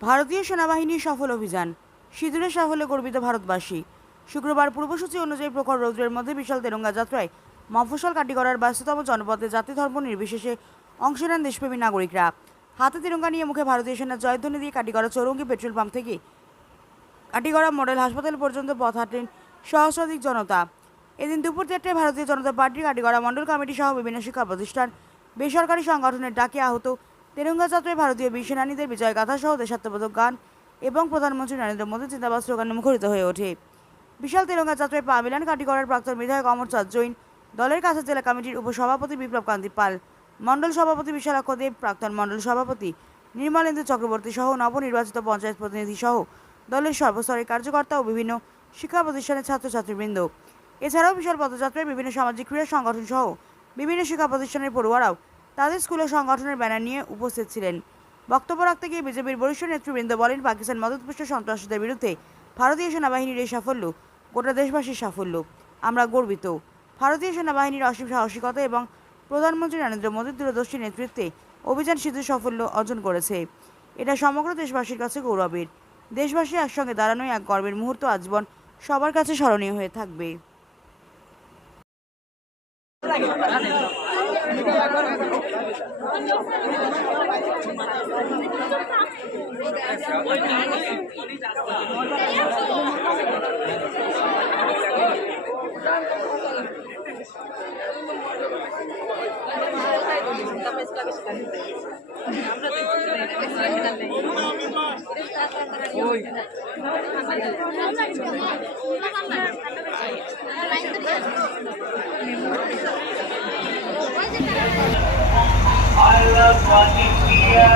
ভারতীয় সেনাবাহিনীর সফল অভিযান, সিঁদুরের সাফল্যে গর্বিত ভারতবাসী। শুক্রবার পূর্বসূচি অনুযায়ী প্রখর রৌদ্রের মধ্যে বিশাল তেরঙ্গা যাত্রায় মফস্বল কাটিগড়ার ব্যস্ততম জনপদে জাতি ধর্ম নির্বিশেষে অংশ নেন দেশপ্রেমী নাগরিকরা। হাতে তিরঙ্গা নিয়ে মুখে ভারতীয় সেনার জয়ধ্বনি দিয়ে কাটিগড়া চৌরঙ্গি পেট্রোল পাম্প থেকে কাটিগড়া মডেল হাসপাতাল পর্যন্ত পথ হাঁটেন সহস্রাধিক জনতা। এদিন দুপুর 4টায় ভারতীয় জনতা পার্টির কাটিগড়া মণ্ডল কমিটি সহ বিভিন্ন শিক্ষা প্রতিষ্ঠান, বেসরকারি সংগঠনের ডাকে আহত তেরঙ্গা যাত্রায় ভারতীয় বীর সেনানীদের বিজয় গাথা সহ দেশাত্মবোধক গান এবং প্রধানমন্ত্রী নরেন্দ্র মোদী জিন্দাবাদ স্লোগানে মুখরিত হয়ে ওঠে। বিশাল তেরঙ্গা যাত্রায় পা মিলান কাটিগড়ার প্রাক্তন বিধায়ক অমরচাঁদ জৈন, দলের কাছে জেলা কমিটির উপসভাপতি বিপ্লব কান্তি পাল, মণ্ডল সভাপতি বিশালাক্ষ দেব, প্রাক্তন মণ্ডল সভাপতি নির্মলেন্দু চক্রবর্তী সহ নবনির্বাচিত পঞ্চায়েত প্রতিনিধি সহ দলের সর্বস্তরের কার্যকর্তা ও বিভিন্ন শিক্ষা প্রতিষ্ঠানের ছাত্রছাত্রীবৃন্দ। এছাড়াও বিশাল পদযাত্রায় বিভিন্ন সামাজিক ক্রীড়া সংগঠন সহ বিভিন্ন শিক্ষা প্রতিষ্ঠানের পড়ুয়ারাও তাদের স্কুল ও সংগঠনের ব্যানার নিয়ে উপস্থিত ছিলেন। বক্তব্য রাখতে গিয়ে বিজেপির বরিষ্ঠ নেতৃবৃন্দ বলেন, পাকিস্তান মদতপুষ্ট সন্ত্রাসীদের বিরুদ্ধে ভারতীয় সেনাবাহিনীর এই সাফল্য গোটা দেশবাসীর সাফল্য। আমরা গর্বিত। ভারতীয় সেনাবাহিনীর অসীম সাহসিকতা এবং প্রধানমন্ত্রী নরেন্দ্র মোদীর দূরদর্শী নেতৃত্বে অভিযান সিঁদুর সাফল্য অর্জন করেছে। এটা সমগ্র দেশবাসীর কাছে গৌরবের। দেশবাসী একসঙ্গে দাঁড়ানোই এক গর্বের মুহূর্ত আজীবন সবার কাছে স্মরণীয় হয়ে থাকবে। I love watching India.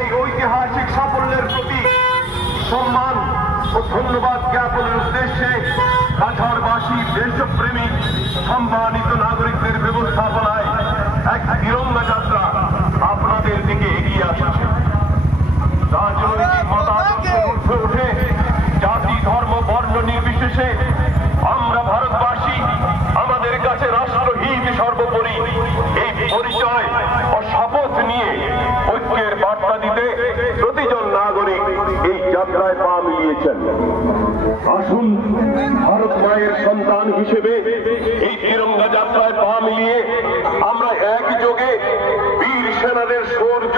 এই ঐতিহাসিক সাফল্যের প্রতি সম্মান ও ধন্যবাদ জ্ঞাপনের উদ্দেশ্যে কাছাড়বাসী দেশপ্রেমিক সম্মানিত নাগরিকদের ব্যবস্থাপনায় এক তিরঙ্গা যাত্রা আপনাদের দিকে এগিয়ে আসছে। রাজনৈতিক মতাদর্শের ঊর্ধ্বে উঠে জাতি ধর্ম বর্ণ নির্বিশেষে আমরা ভারতবাসী আমাদের কাছে রাষ্ট্রহিত সর্বোপরি এই পরিচয় ও শপথ নিয়ে ঐক্যের বার্তা দিতে প্রতিজন নাগরিক এই যাত্রায় পা মিলিয়েছেন। আসুন ভারত মায়ের সন্তান হিসেবে এই তিরঙ্গা যাত্রায় পা মিলিয়ে আমরা একযোগে বীর সেনাদের শৌর্য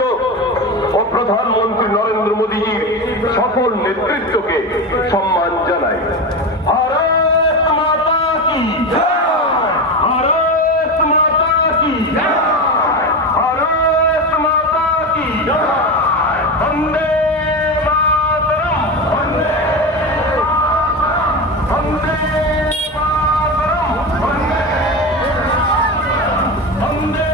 ও প্রধানমন্ত্রী নরেন্দ্র মোদীজির সফল নেতৃত্বকে সম্মান জানাই। ভারত মাতা কি জয়! ভারত মাতা কি জয়! ভারত মাতা কি জয়! বন্দে মাতরম! বন্দে মাতরম! বন্দে মাতরম! বন্দে বন্দে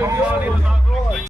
সম্মানিত